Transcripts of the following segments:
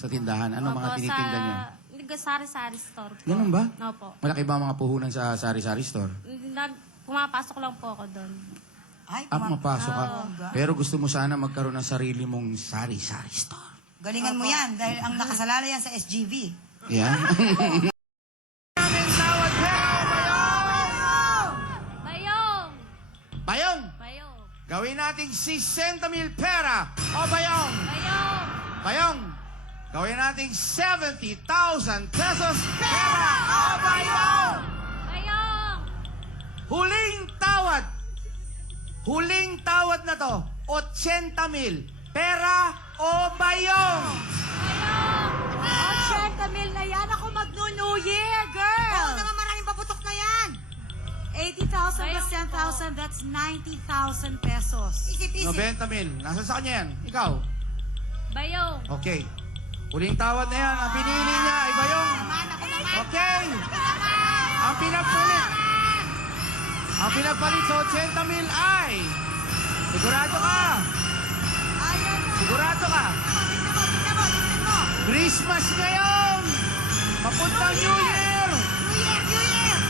Sa tindahan? Ano mga tinitinda nyo? Sari-sari store po. Ganun ba? Opo. Malaki ba ang mga puhunan sa sari-sari store? Pumapasok lang po ako doon. Ay, Mapasok ka. Pero gusto mo sana magkaroon ng sarili mong sari-sari store. galingan mo yan dahil ang nakasalala yan sa SGV. Yan. Bayong! Bayong! Bayong! Gawin nating 60,000 pera o bayong! Bayong! Bayong! Gawin nating 70,000 pesos pera o bayong! Bayong! Huling tawad! Huling tawad na to, 80,000 pera o bayong! Bayong! 80,000 na yan. Ako mag-New Year, girl. Oo naman, maraming paputok na yan. 80,000 plus 10,000, that's 90,000 pesos. Isip-isip. 90,000. Nasa sa kanya yan? Ikaw? Bayong! Okay. Huling tawad na yan. Ang pinili niya ay bayong. Ako naman. Okay. Ang pinagpalit. Ang pinagpalit sa 80,000 ay... Sigurado ka. Ayan na. Sigurado ka. Tignan mo. Christmas ngayon. Papuntang New Year. New Year.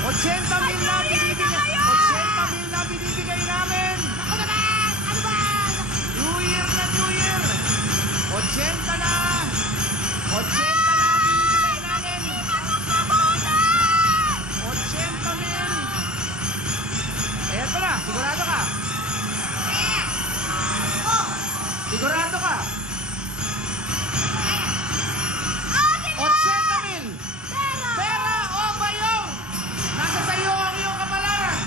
80,000 na binibigay. 80,000 na binibigay namin. Ako naman. Ano ba? New Year na New Year. 80 na. 80 na binibigay namin. 80,000. Eto na. Sigurado ka. Sigurado ka. 80,000. Pera o bayong. Nasa sayo ang iyong kapalaran.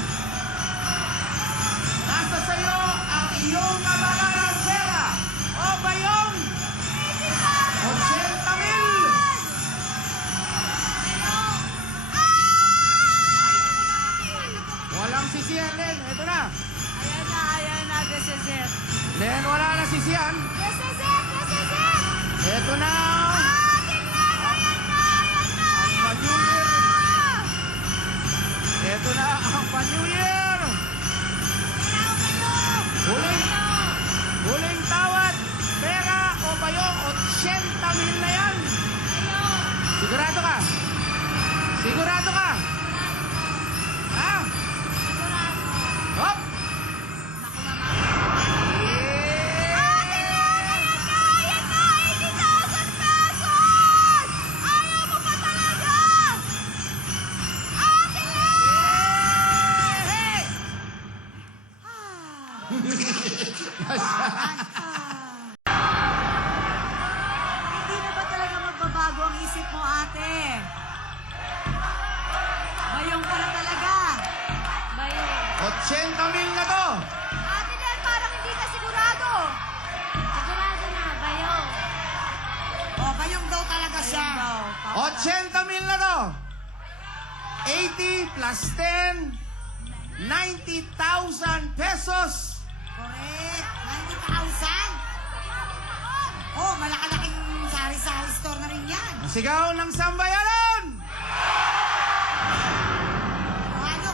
Nasa sayo ang iyong kapalaran. Pera o bayong. 80,000. Walang sisiyan, Len. Ito na. Ayan na, this is it. Len, wala na sisiyan. This is it. Ito na. Ang pa-New Year. Ito na ang pa-New Year. Huling tawad. Pera o bayong. 80,000 na yan. Sigurado ka? Sigurado ka? Ha? Hop! Hindi na ba talaga magbabago ang isip mo, ate? Bayong pala talaga. Bayong! 80,000 na to. Ate Len, parang hindi ka sigurado. Sigurado na, bayong! Bayong daw talaga siya. 80,000 na to. 80 plus 10, 90,000 pesos. Correct. 90,000. Oh, malakalaking sari-sari store na rin yan. Ang sigaw ng sambayanan. Ano?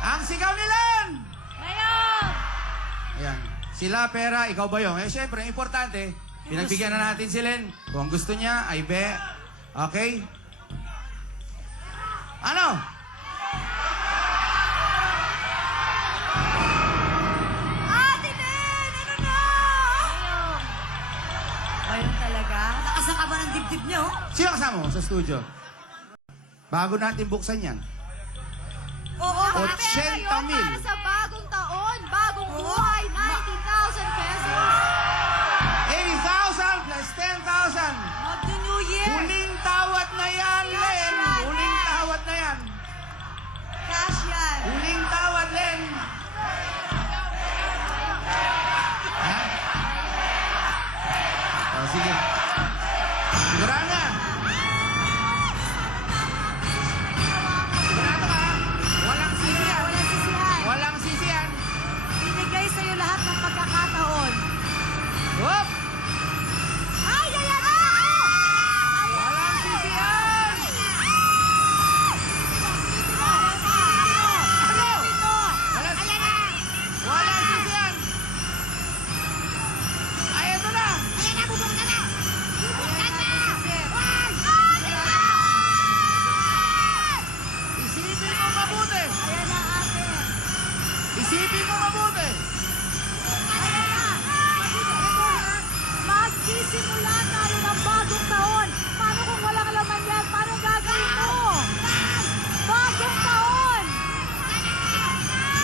Ang sigaw nilan. Bayong! Ayan. Sila pera, ikaw bayong. Eh, syempre, importante. Pinagbigyan na natin si Len. Kung gusto niya, ay be. Okay? Ano? Ate Len, ano na? Bayong! Bayong talaga? Lakas ang kaba ng dibdib niyo. Sino kasama mo sa studio? Bago natin buksan yan. Oo, 80,000. para sa bagong taon, bagong buhay, 90,000 pesos. 80,000 plus 10,000. Mag-New Year. Huling tawad na yan, Len. Huling tawad na yan. Cash yan. Huling tawad, Len. Ha? Oh, sige. Sigurado na. Sigurado ka. Walang sisiyan. Walang sisihan. Walang sisiyan. Binigay sa'yo lahat ng pagkakataon. Whoop! Ay, ay, ay, ay! Walang sisiyan. Ano? Walang sisiyan. Walang sisiyan. Ay, ito na. Ayan na, bubong na na. Magsisimula tayo ng bagong taon. Paano kung walang laman yan? Paano gagawin mo? Bagong taon!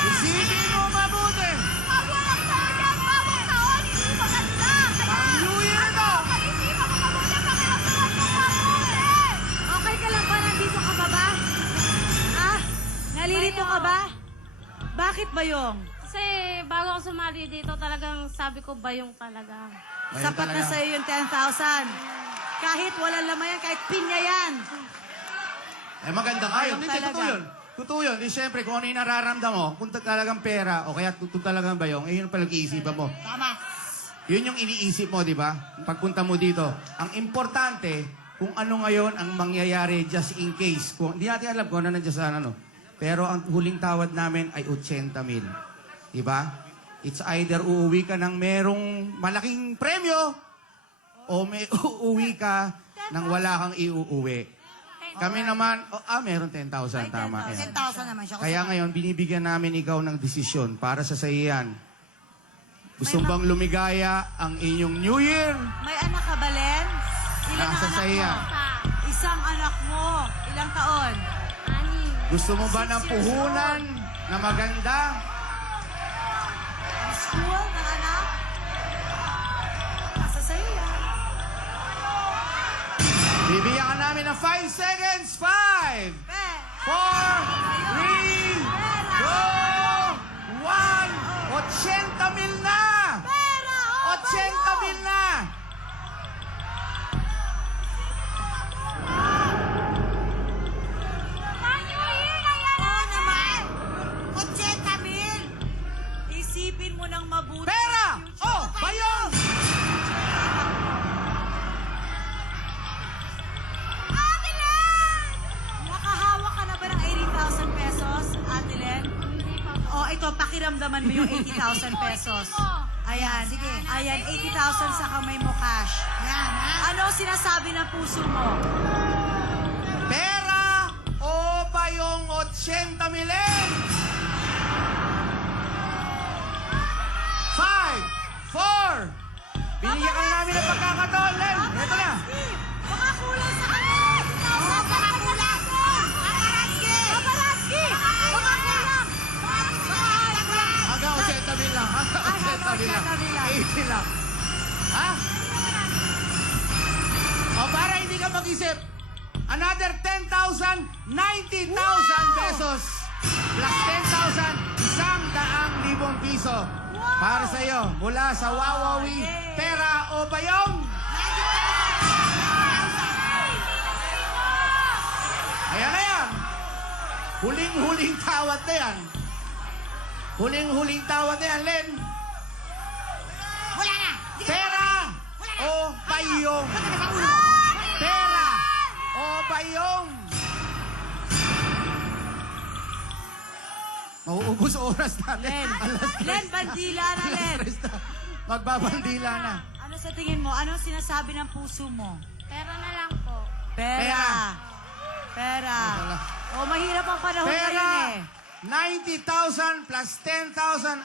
Isipin mo mabuti. Pag walang taon yan, bagong taon, hindi maganda. Pang New Year to. Pag-isipan mo mabuti ang pakiramdaman mo mabuti. Okay ka lang ba? Nandito ka ba ba? Ha? Nalilito ka ba? Bakit Bayong? Kasi bago ako sumali dito, talagang sabi ko bayong talaga. Ayun Sapat na talaga. sa'yo yung 10,000. Kahit walang laman yan, kahit pinya yan. Eh maganda ka yun. Hindi, Talaga. totoo yun. Totoo yun. Di siyempre, kung ano yung nararamdam mo, kung talagang pera, o kaya kung talagang bayong, eh yun pala iisipan mo. Tama. Yun yung iniisip mo, di ba? Pagpunta mo dito. Ang importante, kung ano ngayon ang mangyayari just in case. Kung, hindi natin alam kung ano nandiyan sa ano. Pero ang huling tawad namin ay 80,000. Di ba? It's either uuwi ka ng merong malaking premyo o may uuwi ka nang wala kang iuuwi. Kami naman, meron 10,000. Tama. 10,000 Yan. naman siya. Kaya ngayon, binibigyan namin ikaw ng desisyon para sa sayiyan. Gusto bang lumigaya ang inyong New Year? May anak ka ba, Len? Ilan ang Nasa anak saya. mo? Isang anak mo. Ilang taon? Ani. Gusto mo ba ng puhunan na maganda? School ng anak? Nasa sa'yo yan. Bibigyan ka namin ng 5 seconds. 5, 4, 3, 2, 1. 80,000 na! Pera! 80,000 na! Oo naman. 80,000. Isipin mo ng mabuti. Pera! Oh, bayong! Ate Len! Nakahawak ka na ba ng 80,000 pesos, Ate Len? Hindi pa po. O, ito, pakiramdaman mo yung 80,000 pesos. Ayan, Sige. Ayan, 80,000 sa kamay mo cash. Yan, ha? Ano sinasabi ng puso mo? Pera o bayong 80,000? 5, 4. Binigyan ka na namin ng pagkakataon, Len. Ito na. Baka kulang sa kanya. Oo, baka kulang. Paparazzi. Paparazzi! Baka kulang. Hanggang 80,000 lang. Hanggang 80,000 lang. 80 lang. Ha? O para hindi ka mag-isip, another 10,000, 90,000 pesos. Plus 10,000, 100,000 piso. Para sa iyo, mula sa Wawawi, pera o bayong? Ayan na yan. Huling-huling tawad na yan. Huling-huling tawad na yan, Len. Wala na. Pera o bayong? Baka na sa ulo. Pera o bayong? Mauubos oras natin. Len, bandila na, Len. Magbabandila na. Ano sa tingin mo? Ano sinasabi ng puso mo? Pera na lang po. Pera. Pera. O, mahirap ang panahon ngayon Pera, eh. 90,000 plus 10,000,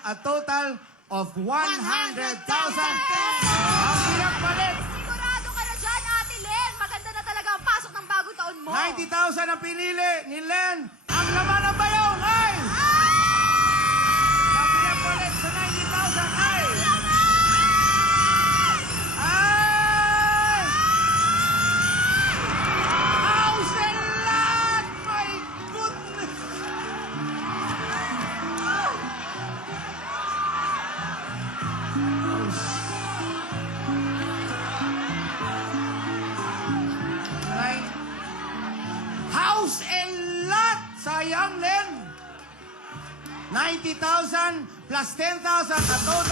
a total of 100,000 pesos. Ang pinagpalit, Sigurado ka na dyan, Ate Len. Maganda na talaga ang pasok ng bagong taon mo. 90,000 ang pinili ni Len. Ang laman ng bayong ay... Ang pinagpalit sa 90,000 ay... Ay! House and lot! My goodness! Nine. House and lot! Sayang, Len! 90,000 plus 10,000 at total